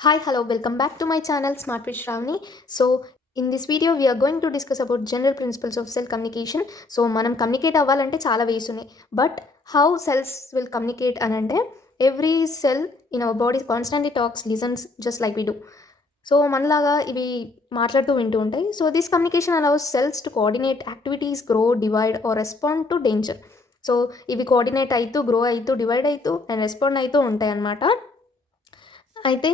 Hi, hello, welcome back to my channel Smart with Shravani. So, in this video, we are going to discuss about general principles of cell communication. So, మనం communicate అవ్వాలంటే చాలా ways ఉన్నాయి. But how cells will communicate అని అంటే every cell in our body constantly talks listens just like we do. So మనలాగా ఇవి మాట్లాడుతూ వింటూ ఉంటాయి. So this communication allows cells to coordinate activities, grow, divide or respond to danger. So ఇవి coordinate అవుతూ, grow అవుతూ, డివైడ్ అవుతూ and respond అవుతూ ఉంటాయి అన్నమాట. అయితే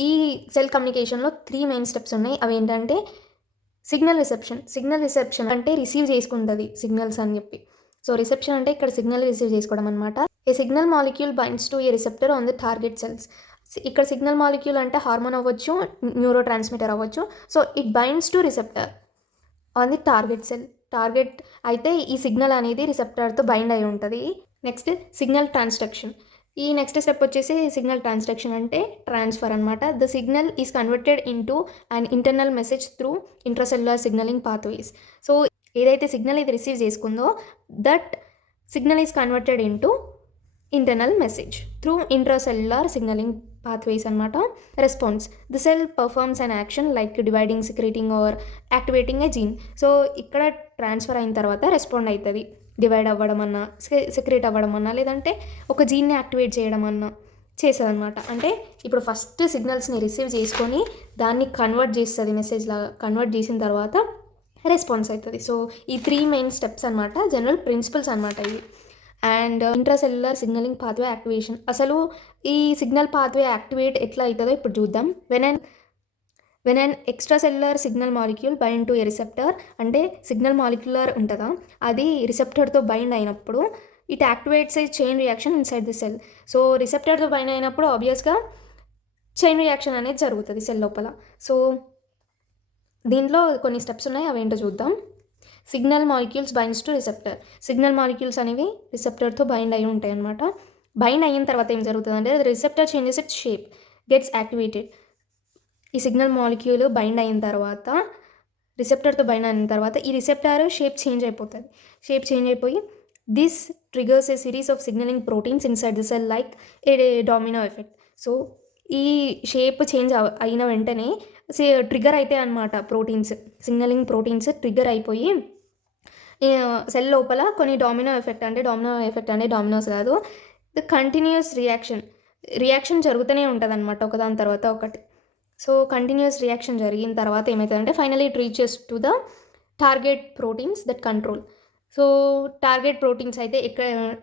ఈ సెల్ కమ్యూనికేషన్లో 3 మెయిన్ స్టెప్స్ ఉన్నాయి. అవి ఏంటంటే సిగ్నల్ రిసెప్షన్ అంటే రిసీవ్ చేసుకుంటుంది సిగ్నల్స్ అని చెప్పి. సో రిసెప్షన్ అంటే ఇక్కడ సిగ్నల్ రిసీవ్ చేసుకోవడం అనమాట. A signal molecule binds to a receptor on the target cells. ఇక్కడ సిగ్నల్ మాలిక్యూల్ అంటే హార్మోన్ అవ్వచ్చు, న్యూరో ట్రాన్స్మిటర్ అవ్వచ్చు. So it binds to receptor on the target cell. Target అయితే ఈ సిగ్నల్ అనేది రిసెప్టర్తో బైండ్ అయి ఉంటుంది. Next signal transduction. ఈ నెక్స్ట్ స్టెప్ వచ్చేసి సిగ్నల్ ట్రాన్స్డక్షన్ అంటే ట్రాన్స్ఫర్ అనమాట. The signal is converted into and internal message through intracellular signalling pathways. So ఏదైతే సిగ్నల్ ఇది రిసీవ్ చేసుకుందో that signal is converted into internal message through intracellular signalling pathways అనమాట. Response. The cell performs an action like dividing, secreting or activating a gene. So ఇక్కడ transfer అయిన తర్వాత respond అవుతుంది. Divide అవ్వడం అన్నా, సెక్రేట్ అవ్వడం అన్నా, లేదంటే ఒక జీన్ని యాక్టివేట్ చేయడం అన్నా చేసేదన్నమాట. అంటే ఇప్పుడు ఫస్ట్ సిగ్నల్స్ని రిసీవ్ చేసుకొని దాన్ని కన్వర్ట్ చేస్తుంది, మెసేజ్ లాగా కన్వర్ట్ చేసిన తర్వాత రెస్పాన్స్ అవుతుంది. సో ఈ 3 మెయిన్ స్టెప్స్ అనమాట, జనరల్ ప్రిన్సిపల్స్ అనమాట ఇవి. And intracellular signalling pathway activation. అసలు ఈ సిగ్నల్ పాత్వే యాక్టివేట్ ఎట్లా అవుతుందో ఇప్పుడు చూద్దాం. When an extracellular signal molecule bind to a receptor, అంటే సిగ్నల్ మాలిక్యులర్ ఉంటుందా అది రిసెప్టర్తో బైండ్ అయినప్పుడు it activates a chain reaction inside the cell. So రిసెప్టర్తో బైండ్ అయినప్పుడు ఆబ్వియస్గా చైన్ రియాక్షన్ అనేది జరుగుతుంది సెల్ లోపల. సో దీంట్లో కొన్ని స్టెప్స్ ఉన్నాయి, అవేంటో చూద్దాం. Signal molecules binds to receptor. Signal molecules అనేవి రిసెప్టర్తో బైండ్ అయి ఉంటాయి అనమాట. బైండ్ అయిన తర్వాత ఏం జరుగుతుంది అంటే receptor changes it shape, gets activated. ఈ సిగ్నల్ మాలిక్యూల్ బైండ్ అయిన తర్వాత రిసెప్టర్తో బైండ్ అయిన తర్వాత ఈ రిసెప్టర్ షేప్ చేంజ్ అయిపోతుంది. షేప్ చేంజ్ అయిపోయి this triggers A series of signalling proteins inside the cell like A domino effect. So ఈ షేప్ చేంజ్ అయిన వెంటనే ట్రిగర్ అయితే అనమాట ప్రోటీన్స్, సిగ్నలింగ్ ప్రోటీన్స్ ట్రిగర్ అయిపోయి సెల్ లోపల కొన్ని డామినో ఎఫెక్ట్ అంటే డామినోస్ కాదు, ద కంటిన్యూస్ రియాక్షన్ జరుగుతూనే ఉంటుంది అనమాట ఒకదాని తర్వాత ఒకటి. సో కంటిన్యూస్ రియాక్షన్ జరిగిన తర్వాత ఏమవుతుందంటే finally it reaches to the target proteins that control. So target proteins అయితే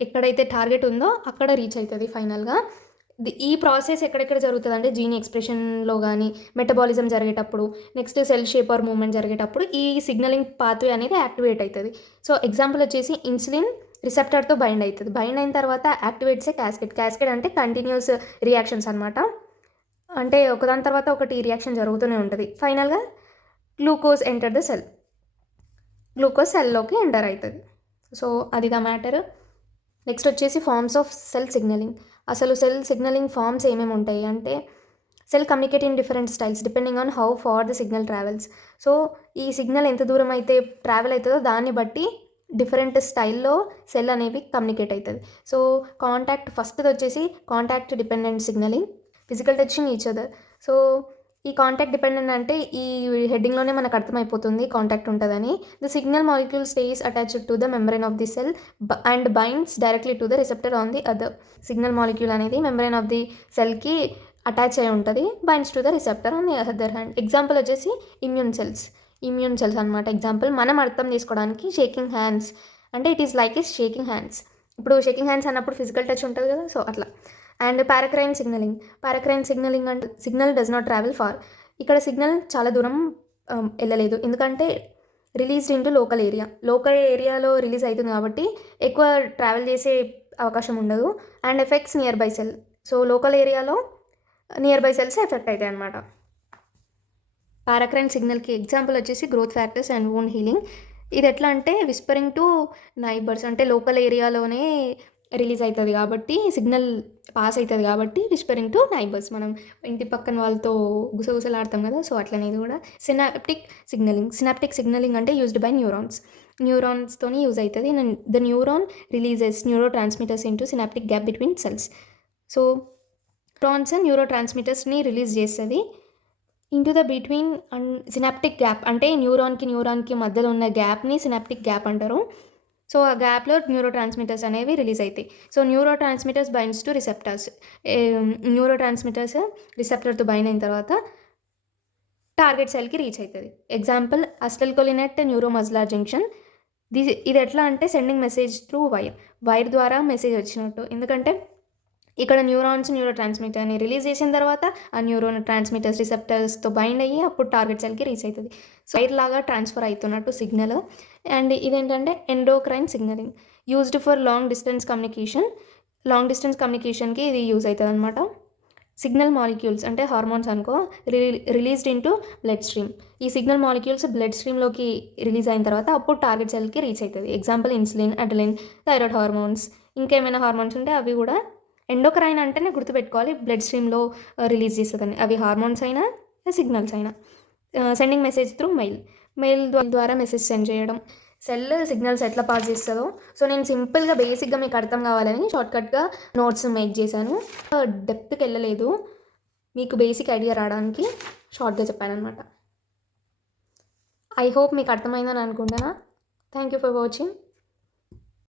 ఎక్కడైతే టార్గెట్ ఉందో అక్కడ రీచ్ అవుతుంది ఫైనల్గా. ఈ ప్రాసెస్ ఎక్కడెక్కడ జరుగుతుంది అంటే జీన్ ఎక్స్ప్రెషన్లో కానీ, మెటబాలిజం జరిగేటప్పుడు, నెక్స్ట్ సెల్ షేపర్ మూవ్మెంట్ జరిగేటప్పుడు ఈ సిగ్నలింగ్ పాత్వే అనేది యాక్టివేట్ అవుతుంది. సో ఎగ్జాంపుల్ వచ్చేసి ఇన్సులిన్ రిసెప్టర్తో బైండ్ అవుతుంది. బైండ్ అయిన తర్వాత యాక్టివేట్స్ క్యాస్కేడ్ అంటే కంటిన్యూస్ రియాక్షన్స్ అనమాట. అంటే ఒకదాని తర్వాత ఒకటి రియాక్షన్ జరుగుతూనే ఉంటుంది. ఫైనల్గా glucose enter the cell, glucose సెల్లోకి ఎంటర్ అవుతుంది. సో అదిగా మ్యాటర్. నెక్స్ట్ వచ్చేసి ఫార్మ్స్ ఆఫ్ సెల్ సిగ్నలింగ్. అసలు సెల్ సిగ్నలింగ్ ఫార్మ్స్ ఏమేమి ఉంటాయి అంటే cell communicate in different styles depending on how far the signal travels. So ఈ సిగ్నల్ ఎంత దూరం అయితే ట్రావెల్ అవుతుందో దాన్ని బట్టి డిఫరెంట్ స్టైల్లో సెల్ అనేవి కమ్యూనికేట్ అవుతుంది. సో ఫస్ట్ది వచ్చేసి contact dependent signalling, physical touching each other. So ఈ కాంటాక్ట్ డిపెండెంట్ అంటే ఈ హెడ్డింగ్లోనే మనకు అర్థమైపోతుంది కాంటాక్ట్ ఉంటుందని. The signal molecule stays attached to the membrane of the cell and binds directly to the receptor on the other. Signal molecule అనేది membrane of the సెల్కి attach అయి ఉంటుంది, binds to the receptor on the other hand. Example వచ్చేసి immune cells అనమాట. Example మనం అర్థం చేసుకోవడానికి shaking hands అంటే it is like a shaking hands. ఇప్పుడు షేకింగ్ హ్యాండ్స్ అన్నప్పుడు ఫిజికల్ టచ్ ఉంటుంది కదా, సో అట్లా. అండ్ పారాక్రైన్ సిగ్నలింగ్ అంటే signal does not travel far. ఇక్కడ సిగ్నల్ చాలా దూరం వెళ్ళలేదు, ఎందుకంటే రిలీజ్డ్ ఇంటూ లోకల్ ఏరియాలో రిలీజ్ అవుతుంది కాబట్టి ఎక్కువ ట్రావెల్ చేసే అవకాశం ఉండదు. And effects nearby cell. So local ఏరియాలో నియర్ బై సెల్స్ ఎఫెక్ట్ అవుతాయి అనమాట. పారాక్రైన్ సిగ్నల్కి ఎగ్జాంపుల్ వచ్చేసి growth factors and wound healing. ఇది ఎట్లా అంటే విస్పరింగ్ టు నైబర్స్, అంటే లోకల్ ఏరియాలోనే రిలీజ్ అవుతుంది కాబట్టి సిగ్నల్ పాస్ అవుతుంది కాబట్టి విస్పరింగ్ టు నైబర్స్, మనం ఇంటి పక్కన వాళ్ళతో గుసగుసలాడతాం కదా, సో అట్లనే ఇది కూడా. సినాప్టిక్ సిగ్నలింగ్ అంటే యూజ్డ్ బై న్యూరాన్స్తోని యూజ్ అవుతుంది. The neuron releases neurotransmitters into synaptic gap between cells. So neurons న్యూరో ట్రాన్స్మిటర్స్ని రిలీజ్ చేస్తుంది into the between and synaptic gap, అంటే న్యూరాన్కి మధ్యలో ఉన్న గ్యాప్ని సినాప్టిక్ గ్యాప్ అంటారు. సో ఆ గ్యాప్లో న్యూరో ట్రాన్స్మిటర్స్ అనేవి రిలీజ్ అవుతాయి. So neurotransmitters binds to receptors. Neurotransmitters రిసెప్టర్తో బైండ్ అయిన తర్వాత టార్గెట్ సెల్కి రీచ్ అవుతుంది. Example acetylcholine neuro muscular junction. ఇది ఎట్లా అంటే సెండింగ్ మెసేజ్ త్రూ వైర్ ద్వారా మెసేజ్ వచ్చినట్టు. ఎందుకంటే ఇక్కడ న్యూరాన్స్ న్యూరో ట్రాన్స్మిటర్ని రిలీజ్ చేసిన తర్వాత ఆ న్యూరో ట్రాన్స్మిటర్స్ రిసెప్టర్స్తో బైండ్ అయ్యి అప్పుడు టార్గెట్ సెల్కి రీచ్ అవుతుంది. సో వైర్ లాగా ట్రాన్స్ఫర్ అవుతున్నట్టు సిగ్నల్. అండ్ ఇదేంటంటే endocrine signalling used for long distance కమ్యూనికేషన్కి ఇది యూజ్ అవుతుంది అనమాట. సిగ్నల్ మాలిక్యూల్స్ అంటే హార్మోన్స్ అనుకో రిలీజ్డ్ ఇంటూ బ్లడ్ స్ట్రీమ్. ఈ సిగ్నల్ మాలిక్యూల్స్ బ్లడ్ స్ట్రీమ్లోకి రిలీజ్ అయిన తర్వాత అప్పుడు టార్గెట్ సెల్కి రీచ్ అవుతుంది. Example insulin, adrenaline, thyroid hormones, ఇంకేమైనా హార్మోన్స్ ఉంటే అవి కూడా. ఎండోక్రైన్ అంటేనే గుర్తుపెట్టుకోవాలి బ్లడ్ స్ట్రీమ్లో రిలీజ్ చేస్తుందని. అవి హార్మోన్స్ అయినా సిగ్నల్స్ అయినా. సెండింగ్ మెసేజ్ త్రూ మెయిల్ ద్వారా మెసేజ్ సెండ్ చేయడం. సెల్ సిగ్నల్స్ ఎట్లా పాస్ చేస్తుందో సో నేను సింపుల్గా బేసిక్గా మీకు అర్థం కావాలని షార్ట్కట్గా నోట్స్ మేక్ చేశాను. డెప్త్కి వెళ్ళలేదు, మీకు బేసిక్ ఐడియా రావడానికి షార్ట్గా చెప్పాను అనమాట. ఐ హోప్ మీకు అర్థమైందని అనుకుంటున్నా. Thank you for watching.